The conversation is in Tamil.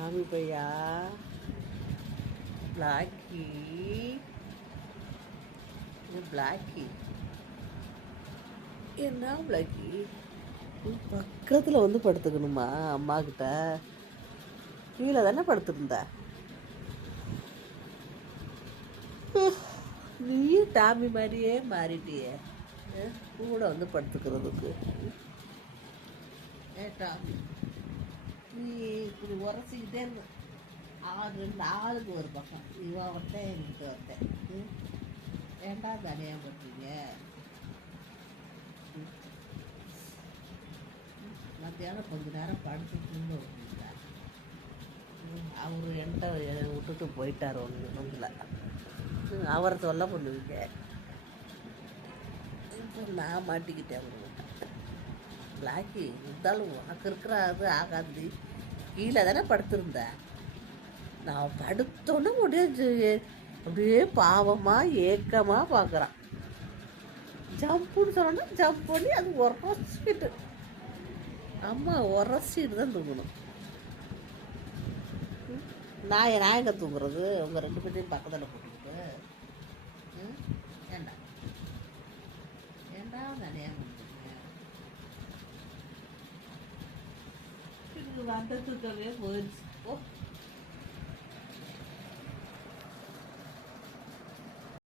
டாமி பையா, பிளாக்கி, பிளாக்கி என்ன பிளாக்கி பக்கத்தில் வந்து படுத்துக்கணுமா? அம்மா கிட்ட கீழே தானே படுத்துருந்த. நீயும் டாமி மாதிரியே மாறிட்டியே கூட வந்து படுத்துக்கிறதுக்கு. டாமி நீ இப்படி உரசிக்கிட்டே இருந்த ரெண்டு ஆளுக்கு ஒரு பக்கம் இவன் ஒருத்தன் எனக்கு ஒருத்தன். ஏண்டா தனியாக பண்றீங்க? மத்தியானம் கொஞ்ச நேரம் படுத்து தூங்க விட்டுருந்தா. அவர் என்கிட்ட விட்டுட்டு போயிட்டார் ஒன்றில். அவரை சொல்ல பண்ணுவீங்க. நான் மாட்டிக்கிட்டேன் அவரு. பிளாக்கி இருந்தாலும் உனக்கு இருக்கிற அது ஆகாது. கீழே தானே படுத்திருந்தேன். நான் படுத்தோன்னே முடியாது. அப்படியே பாவமாக ஏக்கமாக பார்க்குறான். ஜம்ப்புன்னு சொன்னோன்னா ஜம்ப் பண்ணி அது உரசிட்டு அம்மா உரசிட்டு தான் தூங்கணும். நான் எங்கே தூங்குறது? உங்கள் ரெண்டு பேர்த்தையும் பக்கத்தில் போட்டுக்கிட்டு ஏண்டா ஏண்டா நிறையா பண்ணுறீங்க? வந்த தூக்கமே போயிடுச்சு. ஓ